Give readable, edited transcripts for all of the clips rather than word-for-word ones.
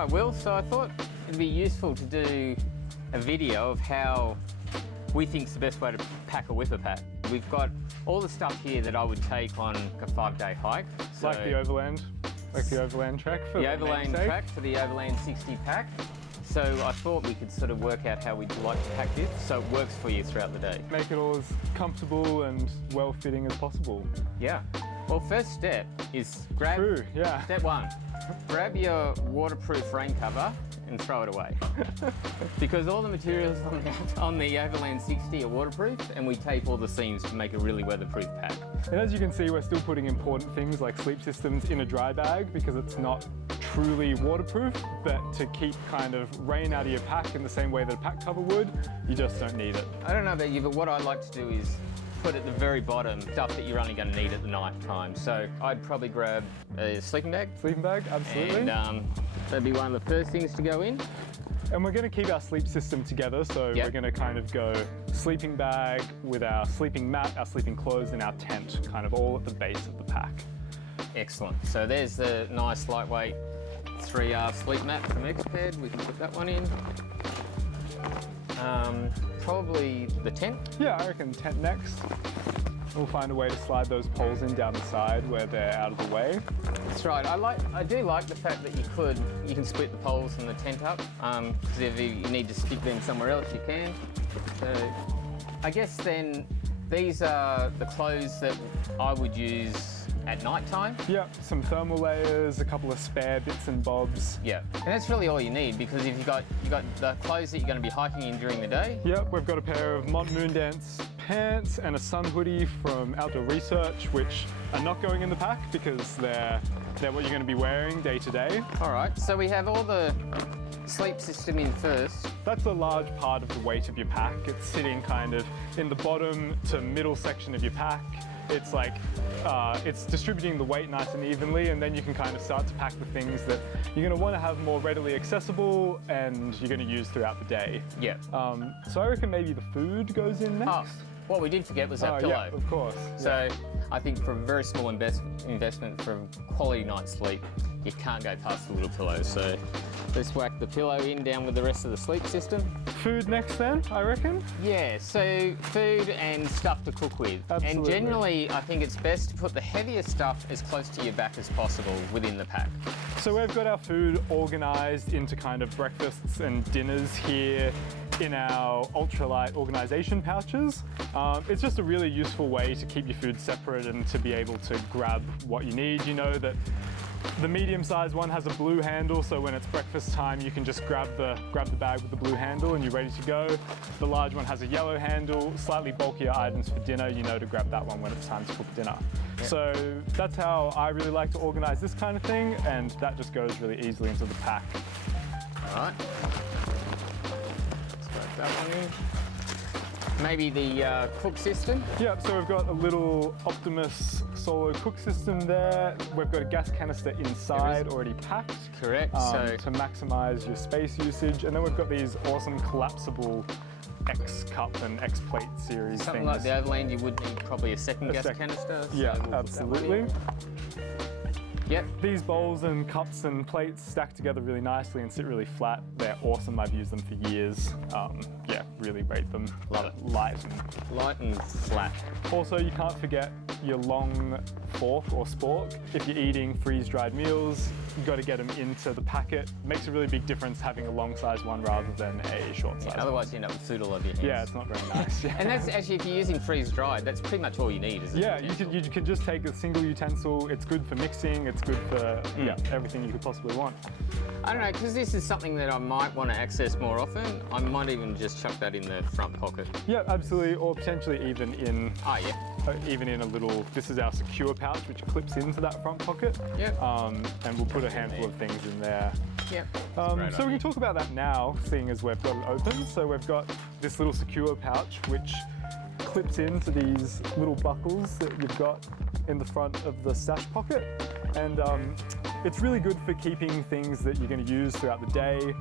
right, Will, so I thought it'd be useful to do a video of how we think is the best way to pack a Whippa pack. We've got all the stuff here that I would take on a 5-day hike. So like the overland track for the overland track for the overland 60 pack. So I thought we could sort of work out how we'd like to pack this so it works for you throughout the day. Make it all as comfortable and well-fitting as possible. Yeah. Well, first step is grab... True, yeah. Step one, grab your waterproof rain cover and throw it away. Because all the materials on the Overland 60 are waterproof, and we tape all the seams to make a really weatherproof pack. And as you can see, we're still putting important things like sleep systems in a dry bag because it's not truly waterproof, but to keep kind of rain out of your pack in the same way that a pack cover would, you just don't need it. I don't know about you, but what I like to do is put at the very bottom stuff that you're only going to need at the night time. So I'd probably grab a sleeping bag. Sleeping bag, absolutely. And that'd be one of the first things to go in. And we're going to keep our sleep system together, so we're going to kind of go sleeping bag with our sleeping mat, our sleeping clothes, and our tent, kind of all at the base of the pack. Excellent. So there's the nice lightweight 3R sleep mat from Exped. We can put that one in. Probably the tent. Yeah, I reckon tent next. We'll find a way to slide those poles in down the side where they're out of the way. That's right. I do like the fact that you can split the poles and the tent up. Because if you need to stick them somewhere else, you can. So I guess then these are the clothes that I would use at night time. Yep, some thermal layers, a couple of spare bits and bobs. Yeah, and that's really all you need, because if you got the clothes that you're going to be hiking in during the day. Yep, we've got a pair of Mont Moondance pants and a sun hoodie from Outdoor Research, which are not going in the pack because they're what you're going to be wearing day to day. All right, so we have all the sleep system in first. That's a large part of the weight of your pack. It's sitting kind of in the bottom to middle section of your pack. It's like, it's distributing the weight nice and evenly, and then you can kind of start to pack the things that you're going to want to have more readily accessible and you're going to use throughout the day. Yeah. So I reckon maybe the food goes in next. Oh, what we did forget was that pillow. Yeah, of course. So I think for a very small investment for quality night's sleep, you can't go past the little pillow. So let's whack the pillow in down with the rest of the sleep system. Food next then, I reckon? Yeah, so food and stuff to cook with. Absolutely. And generally, I think it's best to put the heavier stuff as close to your back as possible within the pack. So we've got our food organised into kind of breakfasts and dinners here in our ultralight organisation pouches. It's just a really useful way to keep your food separate and to be able to grab what you need. You know that the medium-sized one has a blue handle, so when it's breakfast time, you can just grab the bag with the blue handle and you're ready to go. The large one has a yellow handle, slightly bulkier items for dinner, you know to grab that one when it's time to cook dinner. Yeah. So that's how I really like to organise this kind of thing, and that just goes really easily into the pack. All right. Let's grab that one in. Maybe the cook system? Yep, so we've got a little Optimus Solo cook system there. We've got a gas canister inside already packed. Correct. To maximise your space usage. And then we've got these awesome collapsible X-Cup and X-Plate series something things. Like the Overland, you would need probably a second gas canister. So yeah, we'll absolutely. Yep. These bowls and cups and plates stack together really nicely and sit really flat. They're awesome. I've used them for years. Yeah, really rate them. Love it. Light and flat. Also, you can't forget your long fork or spork. If you're eating freeze-dried meals, you've got to get them into the packet. It makes a really big difference having a long-sized one rather than a short-sized one. Otherwise you end up with food all over your hands. Yeah, it's not very nice. And that's actually, if you're using freeze-dried, that's pretty much all you need, isn't it? Yeah, you can just take a single utensil. It's good for mixing. It's good for everything you could possibly want. I don't know, because this is something that I might want to access more often, I might even just chuck that in the front pocket. Yeah, absolutely, or potentially even in even in a little, this is our secure pouch which clips into that front pocket. Yep. And we'll put a handful of things in there. Yep. So we can talk about that now, seeing as we've got it open. So we've got this little secure pouch which clips into these little buckles that you've got in the front of the stash pocket. And It's really good for keeping things that you're going to use throughout the day,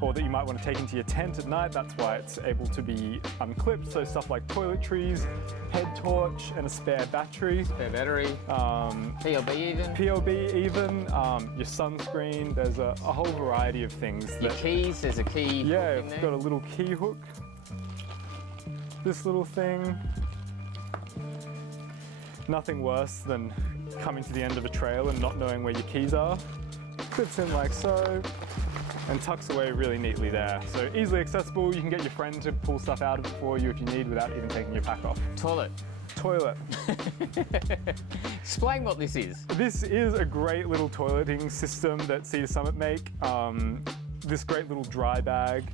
or that you might want to take into your tent at night. That's why it's able to be unclipped. So stuff like toiletries, head torch, and a spare battery. Spare battery. PLB even. PLB even. Your sunscreen. There's a whole variety of things. Your keys. There's a key. Yeah, hook in it's there. got a little key hook. This little thing. Nothing worse than coming to the end of a trail and not knowing where your keys are. Fits in like so and tucks away really neatly there. So easily accessible. You can get your friend to pull stuff out of it for you if you need without even taking your pack off. Toilet. Toilet. Explain what this is. This is a great little toileting system that Cedar Summit make. This great little dry bag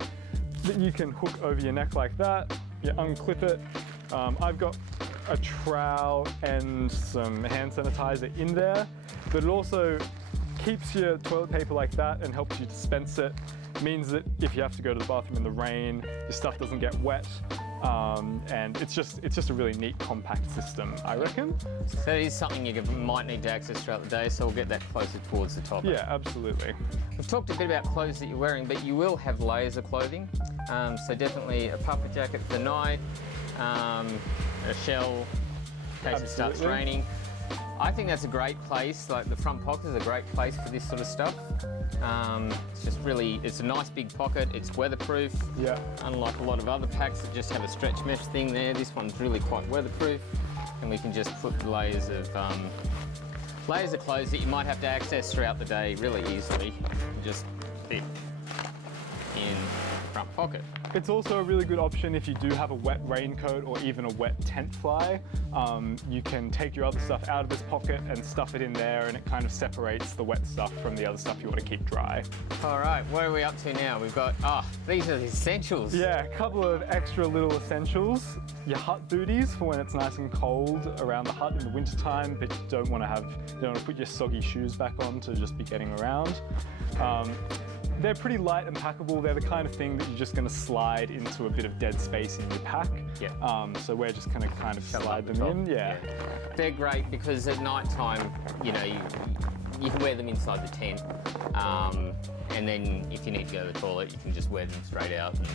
that you can hook over your neck like that. You unclip it. I've got a trowel and some hand sanitizer in there, but it also keeps your toilet paper like that and helps you dispense it. Means that if you have to go to the bathroom in the rain, your stuff doesn't get wet. And it's just a really neat compact system, I reckon. So it is something you might need to access throughout the day, so we'll get that closer towards the top. Yeah, absolutely. We've talked a bit about clothes that you're wearing, but you will have layers of clothing. So definitely a puffer jacket for night, a shell in case it starts Absolutely. raining. I think that's a great place, like the front pocket is a great place for this sort of stuff. It's just really, it's a nice big pocket, it's weatherproof. Yeah. Unlike a lot of other packs that just have a stretch mesh thing there, this one's really quite weatherproof. And we can just put layers of clothes that you might have to access throughout the day really easily and just fit in the front pocket. It's also a really good option if you do have a wet raincoat or even a wet tent fly. You can take your other stuff out of this pocket and stuff it in there, and it kind of separates the wet stuff from the other stuff you want to keep dry. All right, what are we up to now? We've got, these are the essentials. Yeah, a couple of extra little essentials. Your hut booties for when it's nice and cold around the hut in the wintertime, but you don't want to put your soggy shoes back on to just be getting around. They're pretty light and packable. They're the kind of thing that you're just going to slide into a bit of dead space in your pack. Yeah. So we're just going to kind of slide them in. Yeah. They're great because at night time, you can wear them inside the tent. And then if you need to go to the toilet, you can just wear them straight out. And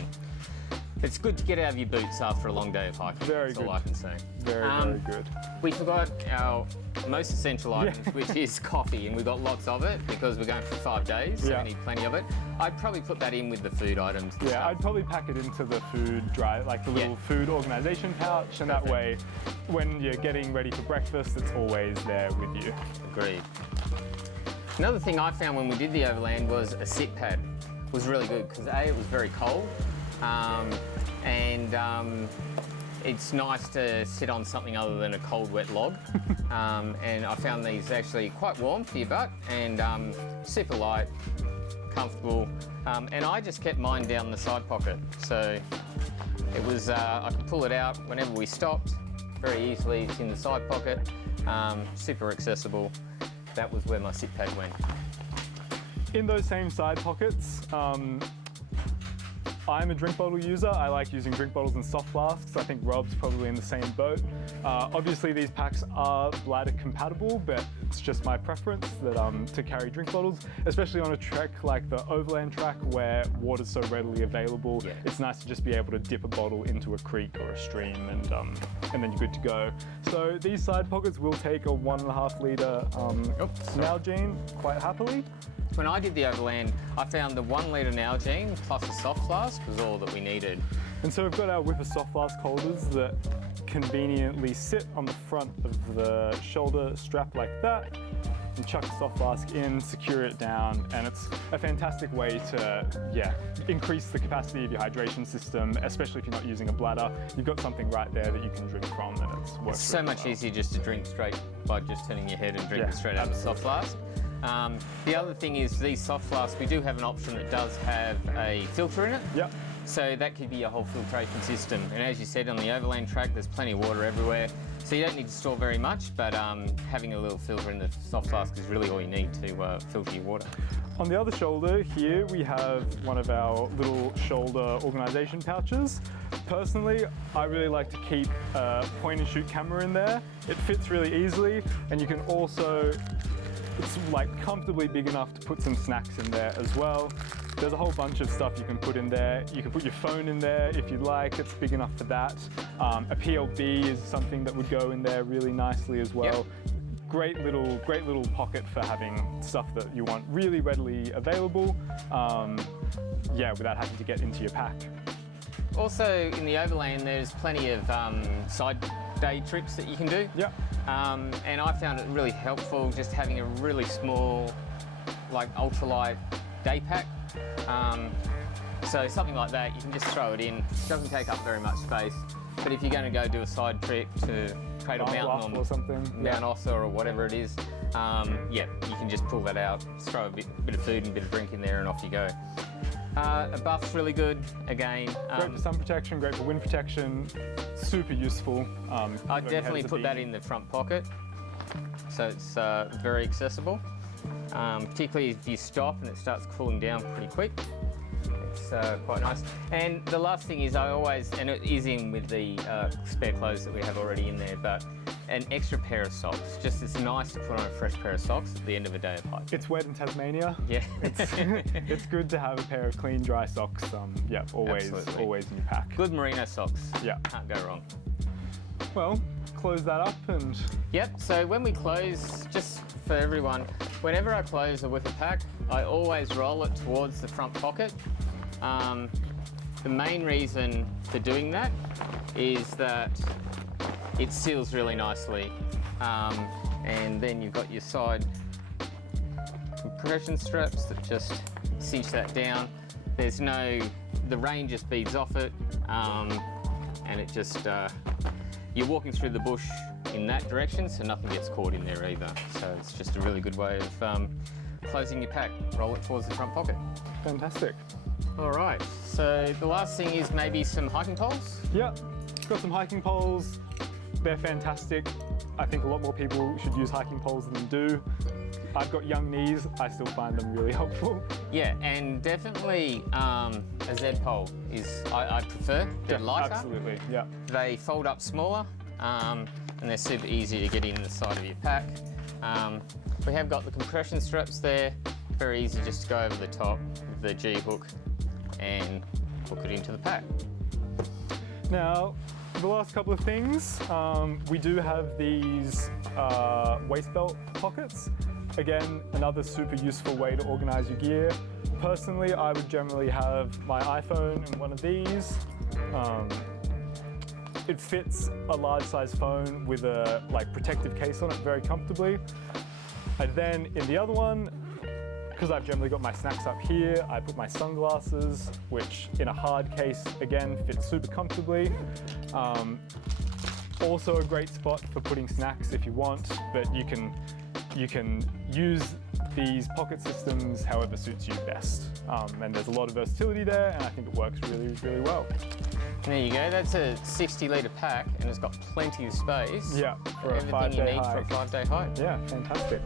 it's good to get out of your boots after a long day of hiking. Very That's good. all I can say. Very good. We forgot our most essential items, which is coffee, and we've got lots of it because we're going for 5 days, so we need plenty of it. I'd probably put that in with the food items. and Yeah, stuff. I'd probably pack it into the food dry, like the little food organization pouch, and that way, when you're getting ready for breakfast, it's always there with you. Agreed. Another thing I found when we did the overland was a sit pad. It was really good because A, it was very cold, and it's nice to sit on something other than a cold, wet log. And I found these actually quite warm for your butt and super light, comfortable. And I just kept mine down the side pocket. So it was, I could pull it out whenever we stopped very easily. It's in the side pocket, super accessible. That was where my sit pad went. In those same side pockets, I'm a drink bottle user. I like using drink bottles and soft flasks. I think Rob's probably in the same boat. Obviously these packs are bladder compatible, but it's just my preference that to carry drink bottles, especially on a trek like the overland track where water's so readily available. Yeah. It's nice to just be able to dip a bottle into a creek or a stream and then you're good to go. So these side pockets will take a 1.5 litre Nalgene quite happily. When I did the overland, I found the 1 litre Nalgene plus a soft flask was all that we needed. And so we've got our Whippa soft flask holders that conveniently sit on the front of the shoulder strap like that. And chuck the soft flask in, secure it down, and it's a fantastic way to, increase the capacity of your hydration system, especially if you're not using a bladder. You've got something right there that you can drink from, and works So really much well. easier just to drink straight by just turning your head and drinking straight out of the soft flask. The other thing is these soft flasks, we do have an option that does have a filter in it. Yep. So that could be your whole filtration system. And as you said, on the overland track, there's plenty of water everywhere. So you don't need to store very much, but having a little filter in the soft flask is really all you need to filter your water. On the other shoulder here, we have one of our little shoulder organization pouches. Personally, I really like to keep a point and shoot camera in there. It fits really easily, and you can also It's like comfortably big enough to put some snacks in there as well. There's a whole bunch of stuff you can put in there. You can put your phone in there if you like. It's big enough for that. A PLB is something that would go in there really nicely as well. Yep. Great little pocket for having stuff that you want really readily available. Yeah, without having to get into your pack. Also, in the overland, there's plenty of side day trips that you can do. Yeah. And I found it really helpful just having a really small, like ultralight day pack. So something like that, you can just throw it in. It doesn't take up very much space. But if you're going to go do a side trip to Cradle Mountain or something, Mount Ossa or whatever it is, yeah, you can just pull that out, throw a bit of food and a bit of drink in there, and off you go. A buff's really good, again. Great for sun protection, great for wind protection, super useful. I'd definitely put that in the front pocket, so it's very accessible. Particularly if you stop and it starts cooling down pretty quick. It's quite nice. And the last thing is I always, and it is in with the spare clothes that we have already in there, but an extra pair of socks. Just it's nice to put on a fresh pair of socks at the end of a day of hike. It's wet in Tasmania. Yeah. It's good to have a pair of clean, dry socks. Yeah, always in your pack. Good merino socks. Yeah. Can't go wrong. Well, close that up and... Yep, so when we close, just for everyone, whenever I close a Whippa pack, I always roll it towards the front pocket. The main reason for doing that is that it seals really nicely. And then you've got your side compression straps that just cinch that down. There's the rain just beads off it, and it just, you're walking through the bush in that direction, so nothing gets caught in there either. So it's just a really good way of closing your pack. Roll it towards the front pocket. Fantastic. All right, so the last thing is maybe some hiking poles. Yeah, got some hiking poles. They're fantastic. I think a lot more people should use hiking poles than do. I've got young knees. I still find them really helpful. Yeah, and definitely a Z pole is, I prefer. They're lighter. Absolutely, yeah. They fold up smaller, and they're super easy to get in the side of your pack. We have got the compression straps there. Very easy just to go over the top with the G hook and hook it into the pack. Now, the last couple of things, we do have these waist belt pockets. Again, another super useful way to organize your gear. Personally, I would generally have my iPhone in one of these. It fits a large size phone with a protective case on it very comfortably. And then in the other one, because I've generally got my snacks up here, I put my sunglasses, which in a hard case, again, fits super comfortably. Also a great spot for putting snacks if you want, but you can use these pocket systems however suits you best. And there's a lot of versatility there, and I think it works really, really well. There you go, that's a 60-litre pack, and it's got plenty of space. Yeah, for a everything you 5-day need hike. for a 5-day hike. Yeah, fantastic.